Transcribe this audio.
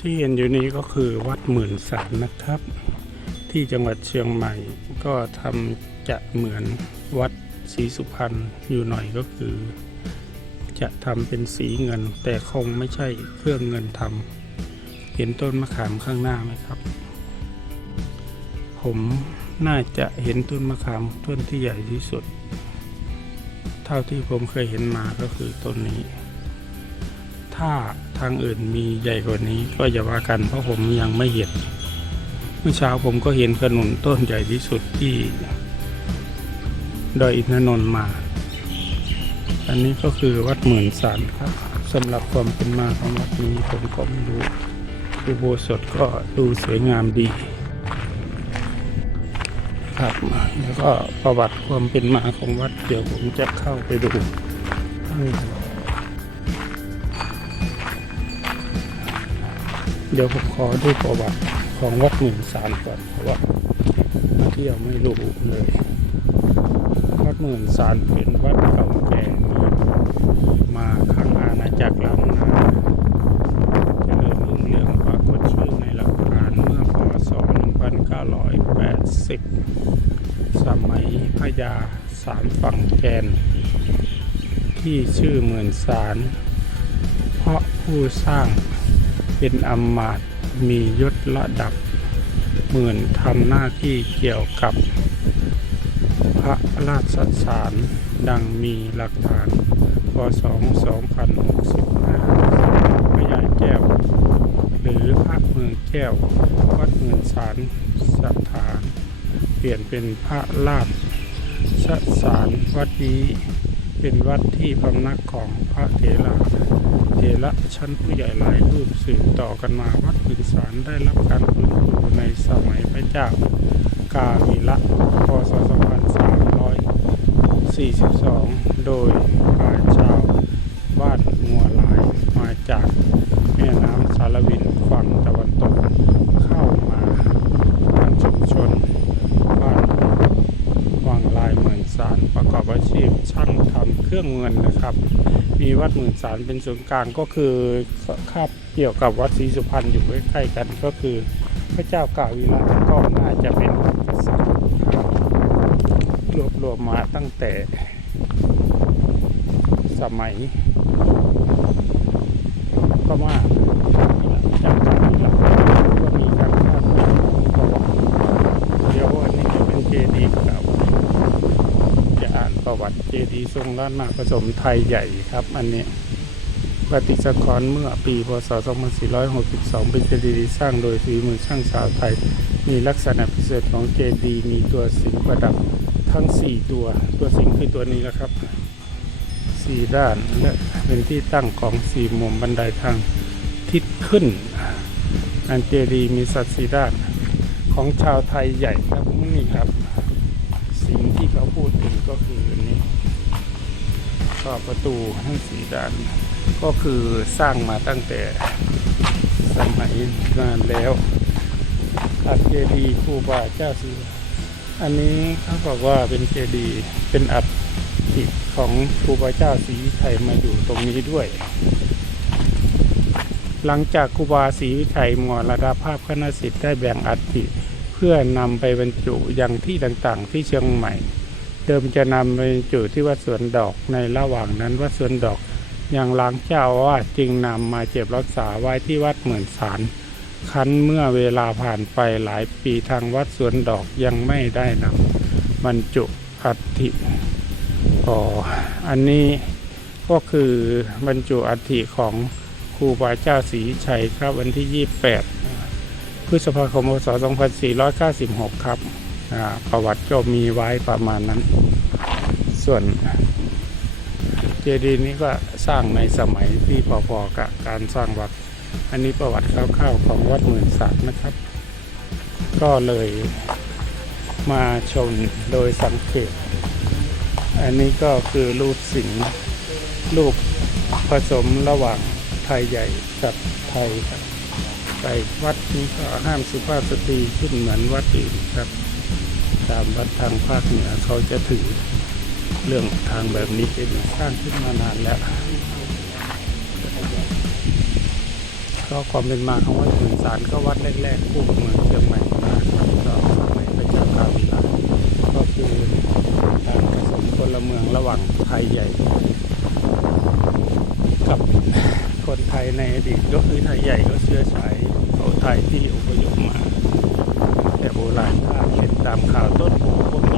ที่เห็นอยู่นี้ก็คือวัดหมื่นสารนะครับ ที่จังหวัดเชียงใหม่ ก็ทำจะเหมือนวัดศรีสุพรรณอยู่หน่อยก็คือ จะทำเป็นสีเงิน แต่คงไม่ใช่เครื่องเงินทำเห็นต้นมะขามข้างหน้าไหมครับ ผมน่าจะเห็นต้นมะขามต้นที่ใหญ่ที่สุด เท่าที่ผมเคยเห็นมาก็คือต้นนี้ ถ้า ทางอื่นมีใหญ่กว่านี้ก็อย่าว่ากันเพราะผมยังไม่เห็น เมื่อเช้าผมก็เห็นขนุนต้นใหญ่ที่สุดที่ดอยอินทนนท์มา อันนี้ก็คือวัดหมื่นสารครับสำหรับความเป็นมาของวัดนี้ผมก็ไม่รู้อุโบสถก็ดูสวยงามดี ครับแล้วก็ประวัติความเป็นมาของวัดเดี๋ยวผมจะเข้าไปดูข้างใน เดี๋ยวผมขอดูประวัติของวัดหมื่นสารก่อนเพราะว่ามาเที่ยวไม่รู้เลย วัดหมื่นสารเป็นวัดเก่าแก่มีมาครั้งอาณาจักรล้านนาเจริญรุ่งเรืองปรากฏชื่อในหลักฐานเมื่อพศ 1980 สมัยพญาสามฝั่งแกน ที่ชื่อเหมือนสาร เพราะผู้สร้าง เป็นอำมาตย์มียศระดับหมื่นทำหน้าที่เกี่ยวกับ พระราชสารดังมีหลักฐาน พศ2065พระยาแก้ว หรือพระเมืองแก้ว วัดเมืองสารสถาน เปลี่ยนเป็นพระราชสารวัดนี้เป็นวัดที่พำนักของพระเถระ ระชั้นผู้ใหญ่หลายรูปสืบต่อกันมาวัดพึงสารได้รับการฟื้นฟูในสมัยพระเจ้ากาวีระพศ 2342 โดยพาชาวบ้านงัวหลายมาจากแม่น้ำสารวินฝั่งตะวันตกเข้ามาบ้านชุมชนบ้านวังลายเหมื่นสารประกอบอาชีพช่างทำเครื่องเงินนะครับ มีวัดหมื่นสารเป็นศูนย์กลางก็คือคาบเกี่ยวกับวัดศรีสุพรรณอยู่ใกล้ๆกันก็คือพระเจ้ากาวิระก็น่าจะเป็นกษัตริย์รวบรวมมาตั้งแต่สมัยพม่าจากกาวิระก็มีการคาดการณ์ประวัติเดี๋ยวอันนี้จะเป็นเจดีย์เก่าจะอ่านประวัติเจ ดีย์ทรงล้านนาผสมไทยใหญ่ครับ อันนี้ปฏิสกรเมื่อปีพศ 2462 เป็นเจดีย์สร้างโดยฝีมือช่างชาวไทย มีลักษณะพิเศษของเจดีย์มีตัวสิงประดับทั้ง 4 ตัว ตัวสิงคือตัวนี้นะครับ 4 ด้านและเป็นที่ตั้งของสี่มุมบันไดทางทิศขึ้น อันเจดีย์มีสัตว์สีด้านของชาวไทยใหญ่ครับนี่ครับ สิ่งที่เขาพูดถึงก็คืออันนี้ ก็ประตูทั้งสี่ด้าน ก็คือสร้างมาตั้งแต่สมัยนานแล้วอัดเจดีย์ครูบาเจ้าสีอันนี้เขาบอกว่าเป็นเจดีย์เป็นอัฐิของครูบาเจ้าศรีวิชัยมาอยู่ตรงนี้ด้วย หลังจากครูบาศรีวิชัยมรดาภาพคณะสิทธิ์ได้แบ่งอัฐิเพื่อนำไปบรรจุยังที่ต่างๆที่เชียงใหม่ เดิมจะนำไปบรรจุที่วัดสวนดอกในระหว่างนั้นวัดสวนดอกยังล้างเจ้าอาวาจึงนำมาเก็บรักษาไว้ที่วัดเหมือนสารคันเมื่อเวลาผ่านไปหลายปีทางวัดสวนดอกยังไม่ได้นำบรรจุอัฐิอ๋ออันนี้ก็คือบรรจุอัฐิของครูบาเจ้าศรีชัยครับวันที่ 28 พฤษภาคมพศ2496 ครับ ประวัติก็มีไว้ประมาณนั้น ส่วนเจดีย์นี้ก็สร้างในสมัยที่พอๆกับการสร้างวัด อันนี้ประวัติคร่าวๆของวัดหมื่นสารนะครับ ก็เลยมาชมโดยสังเกต อันนี้ก็คือรูปสิงห์รูปผสมระหว่างไทยใหญ่กับไทยครับไปวัดนี้ก็ห้ามสุภาพสตรีขึ้นเหมือนวัดอื่นครับ ตามวัดทางภาคเหนือเขาจะถือเรื่องทางแบบนี้เป็นสร้างขึ้นมานานแล้วก็ความเป็นมาของวัดหมื่นสารก็วัดแรกๆคู่กับเมืองเชียงใหม่มาก็สมัยพระเจ้าข้าวิลาก็คือการผสมพลเมืองระหว่างไทยใหญ่ กับคนไทยในอดีตก็คือไทยใหญ่ก็เชื้อสายเขาไทยที่อพยพมา โบราณถ้าเห็นตามข่าวต้นโพพวกนี้